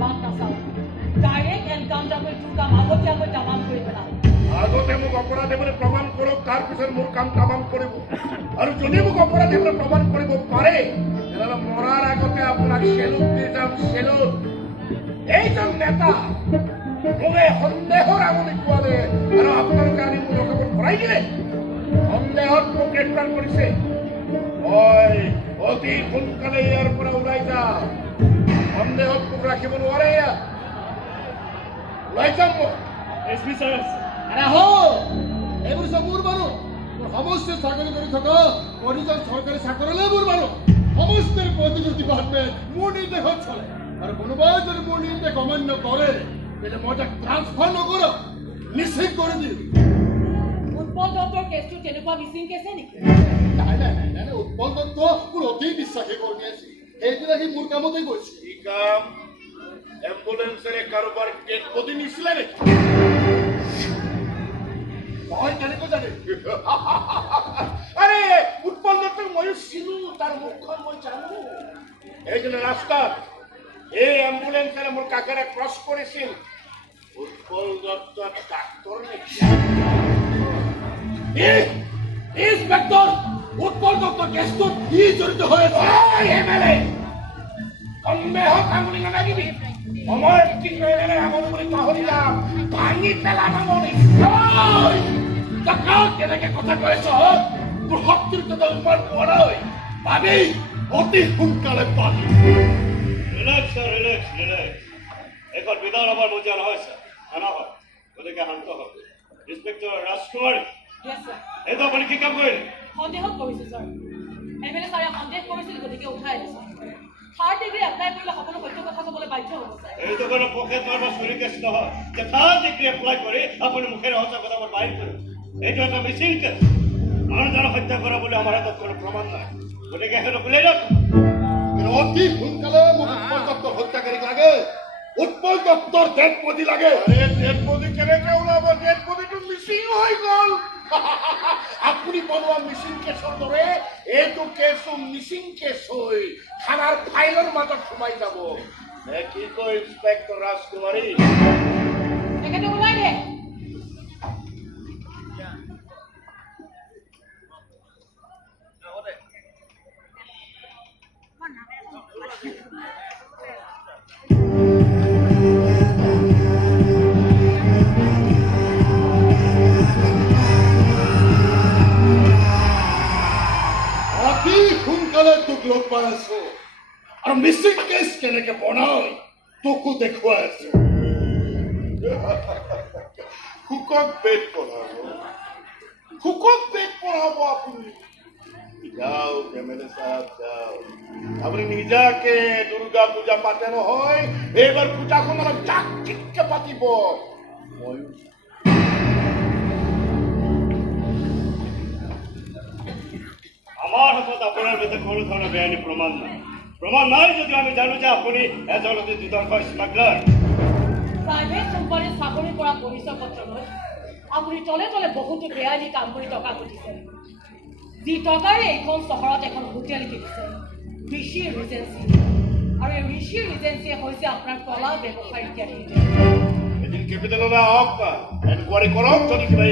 বাদ নাচাওঁ direct encounter কৰি তোৰ কাম আগতীয়াকৈ তামাম কৰি পেলাম আগতে মোক অপৰাধী বুলি প্ৰমাণ কৰক তাৰপিছত মোৰ কাম তামাম কৰিব আৰু যদি মোক অপৰাধী বুলি প্ৰমাণ কৰিব পাৰে তেনেহ'লে মৰাৰ আগতে আপোনাক চেলুট দি যাম চেলুট এইজন নেতা মোক এই সন্দেহৰ আঙুলি খোৱালে আৰু আপোনালোকে আনি মোৰ লগত ভৰাই দিলে সন্দেহত মোক গ্ৰেপ্তাৰ কৰিছে মই অতি সোনকালে ইয়াৰ পৰা ওলাই যাম সন্দেহত মোক ৰাখিব নোৱাৰে ওলাই যাম মই এছপি ছাৰ এইবোৰ চব মোৰ মানুহ সমষ্টিৰ চাকৰি কৰি থকা প্ৰতিজন চৰকাৰী চাকৰিলে মোৰ মানুহ সমষ্টিৰ প্ৰতিটো ডিপাৰ্টমেণ্ট মোৰ নিৰ্দেশত চলে আৰু কোনোবাই যদি মোৰ নিৰ্দেশ অমান্য কৰে তেতিয়া মই তাক ট্ৰান্সফাৰ নকৰোঁ মিচিং কৰি দিম উৎপল দত্তৰ কেছটো তেনেকুৱা মিচিং কেছে নেকি নাই উৎপল দত্ত মোৰ অতি বিশ্বাসী কৰ্মী আছিল সেইবিলাক সি মোৰ কামতে গৈছে এই কাম এম্বুলেন্সেৰে কাৰোবাৰ ডেড বডি নিছিলে নেকি মই কেনেকৈ জানিম আৰে উৎপল দত্তক ময়ো চিনো তাৰ মুখখন মই জানো এইজনে ৰাস্তাত এই এম্বুলেন্সেৰে মোৰ কাকেৰে ক্ৰছ কৰিছিল উৎপল দত্ত ডাক্তৰ নেকি ইন্সপেক্টৰ উৎপল দত্ত কেছটোত কি জড়িত হৈ আছে এমএলএ সন্দেহত আঙুলি নালাগিবি সময় ঠিক নহলে আঙুলি বুলি পাহৰি যাম ভাঙি পেলাম আঙুলি কেনেকে কথা কৈছ তোৰ শক্তিৰ কথা উমান পোৱা নাই পাবি অতি সোনকালে পাবি ৰিলেক্স ছাৰ ৰিলেক্স এখন বিধান সভাৰ মজিয়া নহয় ছাৰ আনা হয় গতিকে শান্ত হওক ইন্সপেক্টৰ ৰাজকুমাৰী য়েছ ছাৰ এইটো আপুনি কি কাম কৰিলে সন্দেহত কৰিছোঁ ছাৰ এমএলএ ছাৰে সন্দেহ কৰিছিল গতিকে উঠাই দিছোঁ থাৰ্ড ডিগ্ৰী এপ্লাই কৰিলে সকলো সত্য কথা ক'বলৈ বাধ্য হ'ব ছাৰ এইটো কোনো পকেট মাৰ বা চুৰি কেছ নহয় যে থাৰ্ড ডিগ্ৰী এপ্লাই কৰি আপুনি মুখেৰে সঁচা কথাবোৰ বাহিৰ কৰিব এইটো এটা মিচিং কেছ মানুহজনক হত্যা কৰা বুলি আমাৰ হাতত কোনো প্ৰমাণ নাই গতিকে সেইটো খুলি দিয়ক অতি সোনকালে মোক উৎপল দত্তৰ হত্যাকাৰীক লাগে উৎপল দত্তৰ ডেড বডি লাগে আরে ডেড বডি কেনেকে ওলাব ডেড বডিটো মিচিং হৈ গ'ল আপুনি বনোৱা মিচিং কেছৰ দৰে এইটো কেছো মিচিং কেছ হৈ থানাৰ ফাইলৰ মাজত সোমাই যাব কি কয় ইন্সপেক্টৰ ৰাজকুমাৰী তেখেতক ওলাই দে অতি সোনকালে তোক লগ পাই আছো আৰু মিচিং কেছ কেনেকে বনাই তোকো দেখুৱাই আছো খুকক পেট পঢ়াব আপুনি যাওক এমএলএ সাহেব যাওক আপুনি নিজাকে দুৰ্গা পূজা পাতে নহয় এইবাৰ পূজাখন অলপ জাক জিককে পাতিব ময়ো আমাৰ হাতত আপোনাৰ বিৰুদ্ধে কোনো ধৰণৰ বেআইনী প্ৰমাণ নাই যদিও আমি জানো যে আপুনি এজন অতি দুৰ্ধৰ্ষ স্মাগলাৰ প্ৰাইভেট কোম্পানীত চাকৰি কৰা পৰিচয় পত্ৰ লৈ আপুনি তলে তলে বহুতো বেআইনী কাম কৰি টকা ঘটিছে যি টকাৰে এইখন চহৰত এখন হোটেল কিনিছে ঋষি ৰিজেঞ্চি আৰু এই ঋষি ৰিজেঞ্চিয়ে হৈছে আপোনাৰ কলা ব্যৱসায়িক কেপিটেল এদিন কেপিটেললৈ আহক এনকুৱাৰী কৰক যদি কিবা